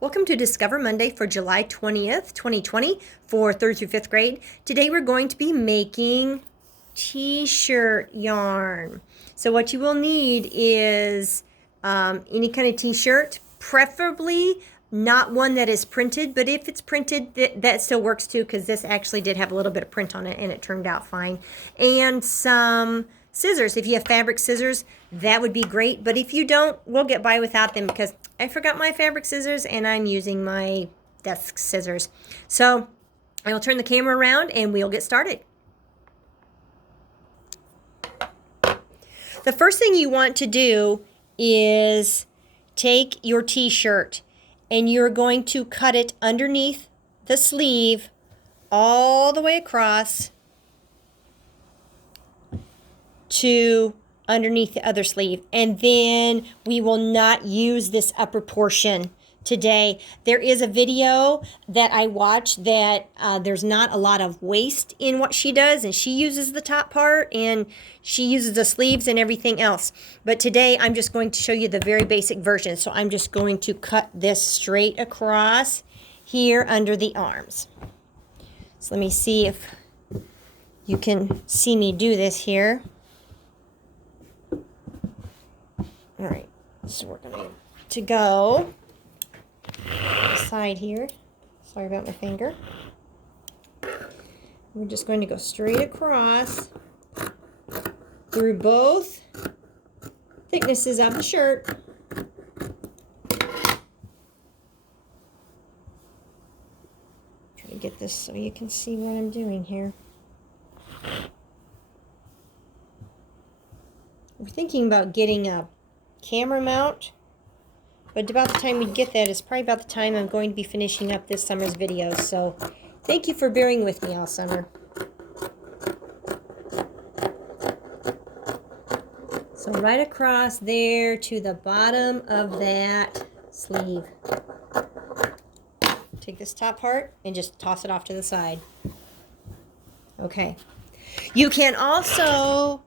Welcome to Discover Monday for July 20th, 2020 for 3rd through 5th grade. Today we're going to be making T-shirt yarn. So what you will need is any kind of T-shirt, preferably not one that is printed, but if it's printed, that still works too, because this actually did have a little bit of print on it and it turned out fine. And some scissors. If you have fabric scissors, that would be great, but if you don't, we'll get by without them because I forgot my fabric scissors and I'm using my desk scissors. So I will turn the camera around and we'll get started. The first thing you want to do is take your T-shirt and you're going to cut it underneath the sleeve all the way across to underneath the other sleeve, and then we will not use this upper portion today. There is a video that I watched that there's not a lot of waste in what she does, and she uses the top part and she uses the sleeves and everything else. But today I'm just going to show you the very basic version. So I'm just going to cut this straight across here under the arms. So let me see if you can see me do this here. All right, so we're going to go side here. Sorry about my finger. We're just going to go straight across through both thicknesses of the shirt. Try to get this so you can see what I'm doing here. We're thinking about getting a camera mount, but about the time we get that is probably about the time I'm going to be finishing up this summer's videos. So thank you for bearing with me all summer. So right across there to the bottom of that sleeve. Take this top part and just toss it off to the side. Okay. You can also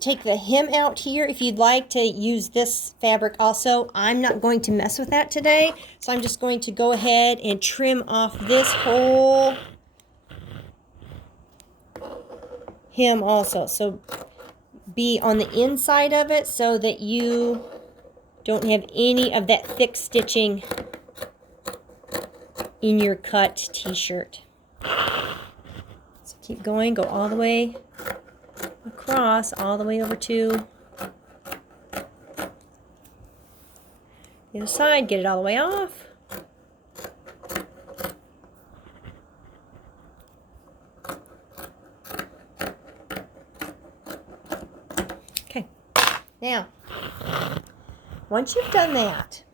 take the hem out here if you'd like to use this fabric also. I'm not going to mess with that today, so I'm just going to go ahead and trim off this whole hem also. So be on the inside of it so that you don't have any of that thick stitching in your cut T-shirt. So keep going, go all the way across, all the way over to the other side, get it all the way off. Okay, now, once you've done that,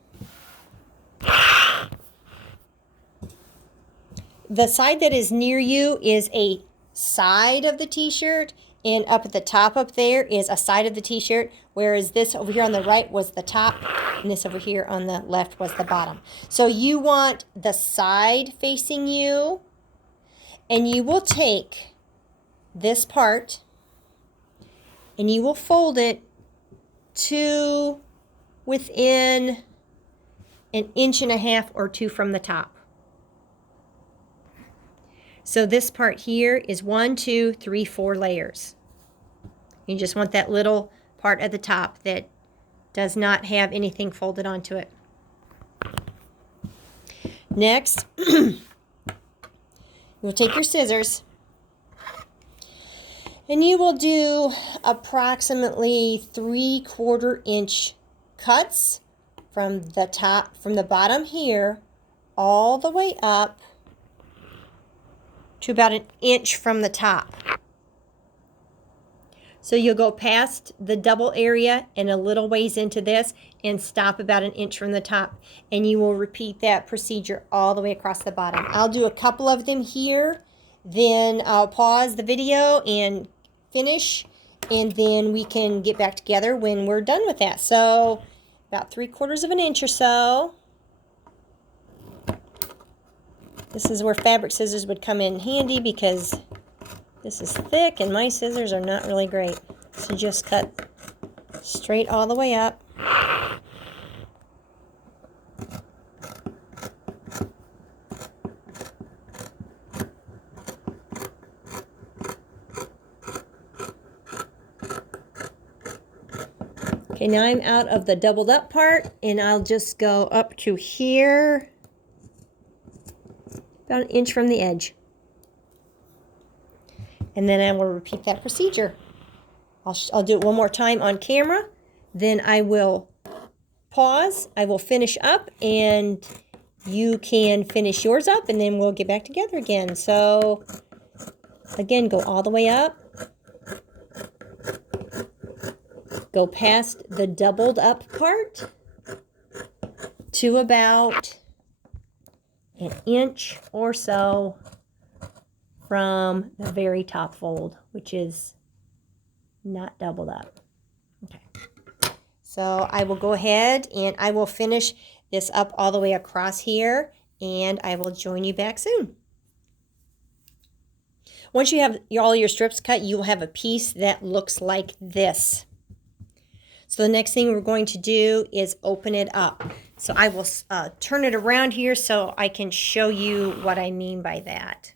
the side that is near you is a side of the T-shirt, and up at the top up there is a side of the T-shirt, whereas this over here on the right was the top, and this over here on the left was the bottom. So you want the side facing you, and you will take this part, and you will fold it to within 1.5 inches or 2 from the top. So this part here is 1, 2, 3, 4 layers. You just want that little part at the top that does not have anything folded onto it. Next, you'll take your scissors and you will do approximately 3/4 inch cuts from the top, from the bottom here, all the way up to about 1 inch from the top. So you'll go past the double area and a little ways into this and stop about 1 inch from the top. And you will repeat that procedure all the way across the bottom. I'll do a couple of them here, then I'll pause the video and finish, and then we can get back together when we're done with that. So about 3/4 inch or so. This is where fabric scissors would come in handy because this is thick and my scissors are not really great. So just cut straight all the way up. Okay, now I'm out of the doubled up part, and I'll just go up to here, about an inch from the edge. And then I will repeat that procedure. I'll do it one more time on camera, then I will pause, I will finish up, and you can finish yours up, and then we'll get back together again. So again, go all the way up, go past the doubled up part to about an inch or so from the very top fold, which is not doubled up. Okay. So I will go ahead and I will finish this up all the way across here, and I will join you back soon. Once you have all your strips cut, you will have a piece that looks like this. So the next thing we're going to do is open it up. So I will turn it around here so I can show you what I mean by that.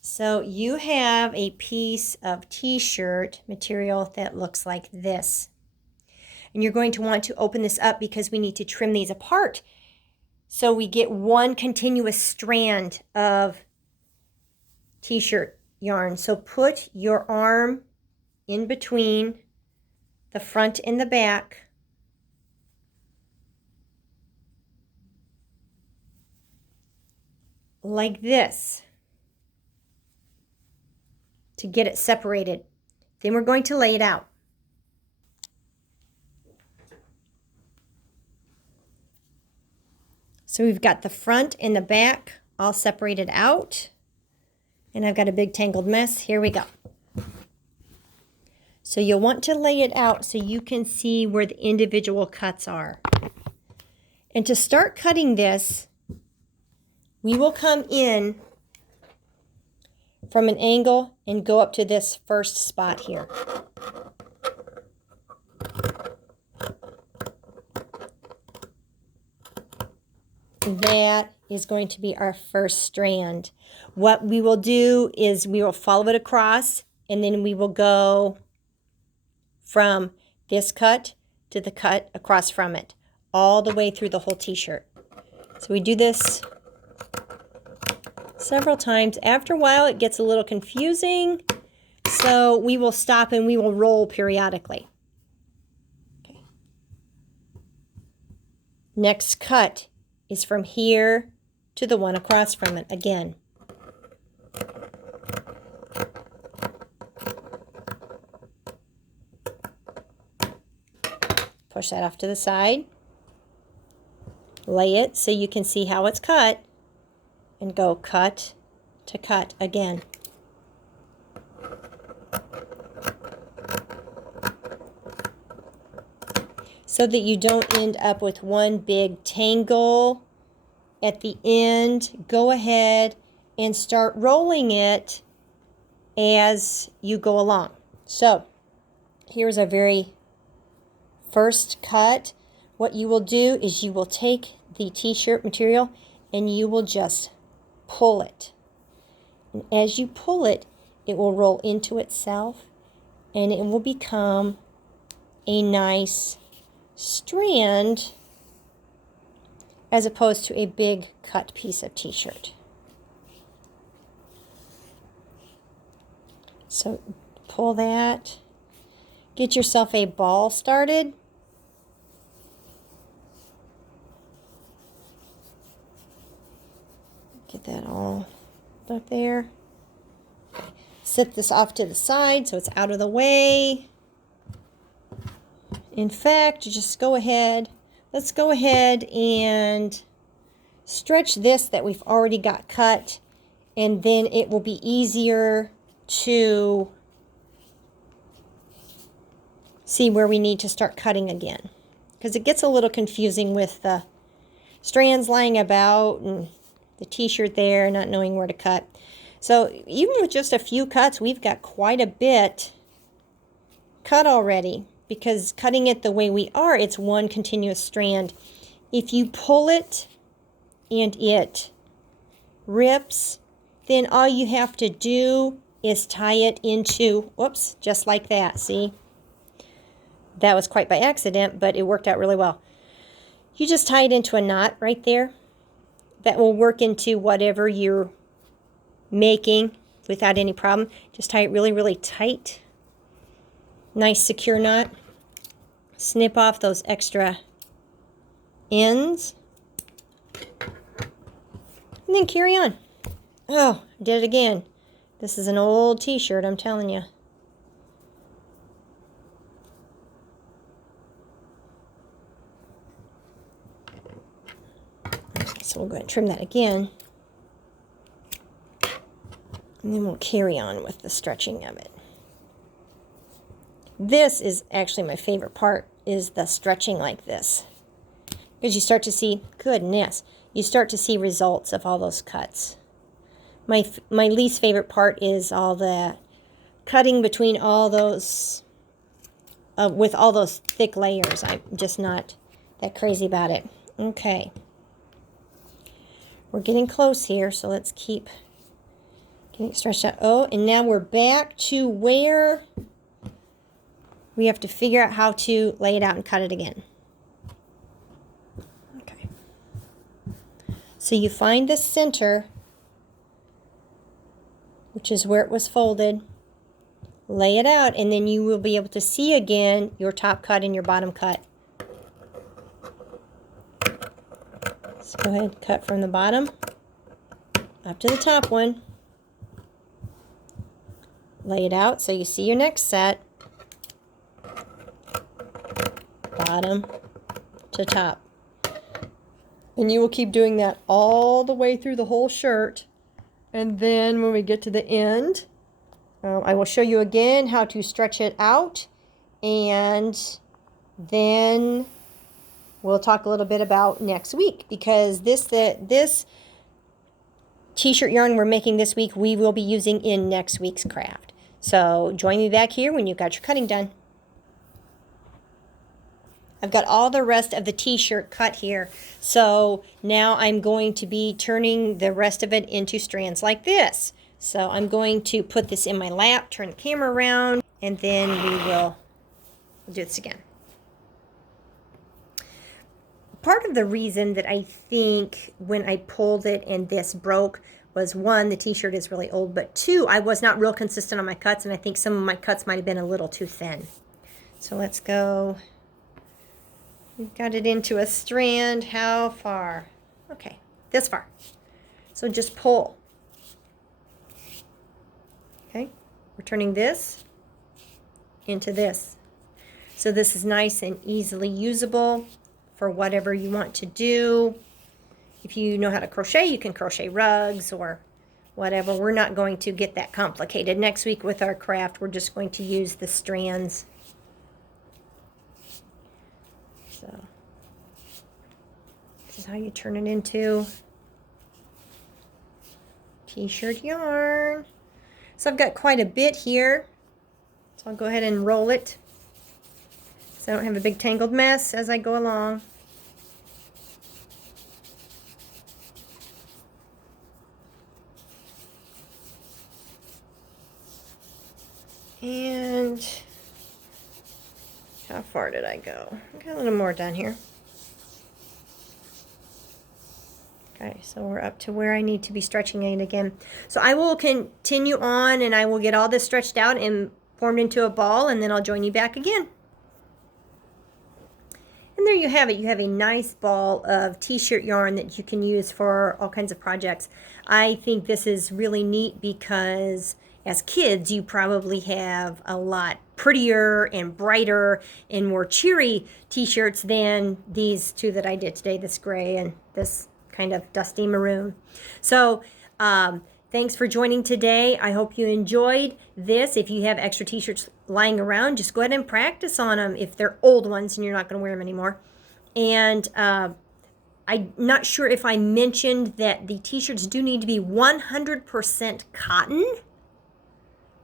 So you have a piece of T-shirt material that looks like this. And you're going to want to open this up because we need to trim these apart so we get one continuous strand of T-shirt yarn. So put your arm in between the front and the back. Like this, to get it separated. Then we're going to lay it out. So we've got the front and the back all separated out. And I've got a big tangled mess. Here we go. So you'll want to lay it out so you can see where the individual cuts are. And to start cutting this, we will come in from an angle and go up to this first spot here. That is going to be our first strand. What we will do is we will follow it across, and then we will go from this cut to the cut across from it, all the way through the whole T-shirt. So we do this several times. After a while, it gets a little confusing, so we will stop and we will roll periodically. Okay. Next cut is from here to the one across from it again. Push that off to the side. Lay it so you can see how it's cut, and go cut to cut again. So that you don't end up with one big tangle at the end, go ahead and start rolling it as you go along. So here's our very first cut. What you will do is you will take the T-shirt material and you will just pull it. And as you pull it, it will roll into itself and it will become a nice strand as opposed to a big cut piece of T-shirt. So pull that, get yourself a ball started. Get that all up there. Set this off to the side so it's out of the way. In fact, just go ahead. Let's go ahead and stretch this that we've already got cut, and then it will be easier to see where we need to start cutting again, because it gets a little confusing with the strands lying about and the T-shirt there, not knowing where to cut. So even with just a few cuts, we've got quite a bit cut already, because cutting it the way we are, it's one continuous strand. If you pull it and it rips, then all you have to do is tie it into, whoops, just like that, see? That was quite by accident, but it worked out really well. You just tie it into a knot right there. That will work into whatever you're making without any problem. Just tie it really, really tight. Nice secure knot. Snip off those extra ends. And then carry on. Oh, I did it again. This is an old t-shirt, I'm telling you. So we'll go ahead and trim that again. And then we'll carry on with the stretching of it. This is actually my favorite part, is the stretching like this. Because you start to see, goodness, you start to see results of all those cuts. My least favorite part is all the cutting between all those, with all those thick layers. I'm just not that crazy about it. Okay. We're getting close here, so let's keep getting stretched out. Oh, and now we're back to where we have to figure out how to lay it out and cut it again. Okay. So you find the center, which is where it was folded. Lay it out, and then you will be able to see again your top cut and your bottom cut. So go ahead, cut from the bottom up to the top one. Lay it out so you see your next set. Bottom to top. And you will keep doing that all the way through the whole shirt. And then when we get to the end, I will show you again how to stretch it out. And then we'll talk a little bit about next week, because this t-shirt yarn we're making this week, we will be using in next week's craft. So join me back here when you've got your cutting done. I've got all the rest of the t-shirt cut here. So now I'm going to be turning the rest of it into strands like this. So I'm going to put this in my lap, turn the camera around, and then we'll do this again. Part of the reason that I think when I pulled it and this broke was, one, the t-shirt is really old, but two, I was not real consistent on my cuts, and I think some of my cuts might have been a little too thin. So let's go. We've got it into a strand. How far? Okay, this far. So just pull. Okay, we're turning this into this. So this is nice and easily usable for whatever you want to do. If you know how to crochet, you can crochet rugs or whatever. We're not going to get that complicated. Next week with our craft, we're just going to use the strands. So this is how you turn it into t-shirt yarn. So I've got quite a bit here. So I'll go ahead and roll it so I don't have a big tangled mess as I go along. And how far did I go? I got a little more done here. Okay, so we're up to where I need to be stretching it again. So I will continue on, and I will get all this stretched out and formed into a ball, and then I'll join you back again. And there you have it. You have a nice ball of t-shirt yarn that you can use for all kinds of projects. I think this is really neat because as kids, you probably have a lot prettier and brighter and more cheery t-shirts than these two that I did today, this gray and this kind of dusty maroon. So thanks for joining today. I hope you enjoyed this. If you have extra t-shirts lying around, just go ahead and practice on them if they're old ones and you're not going to wear them anymore. And I'm not sure if I mentioned that the t-shirts do need to be 100% cotton,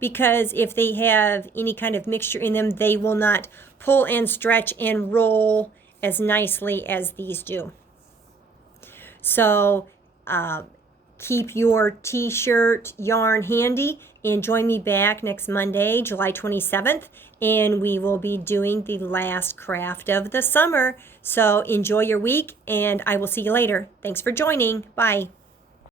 because if they have any kind of mixture in them, they will not pull and stretch and roll as nicely as these do. So keep your t-shirt yarn handy and join me back next Monday, July 27th, and we will be doing the last craft of the summer. So enjoy your week, and I will see you later. Thanks for joining. Bye.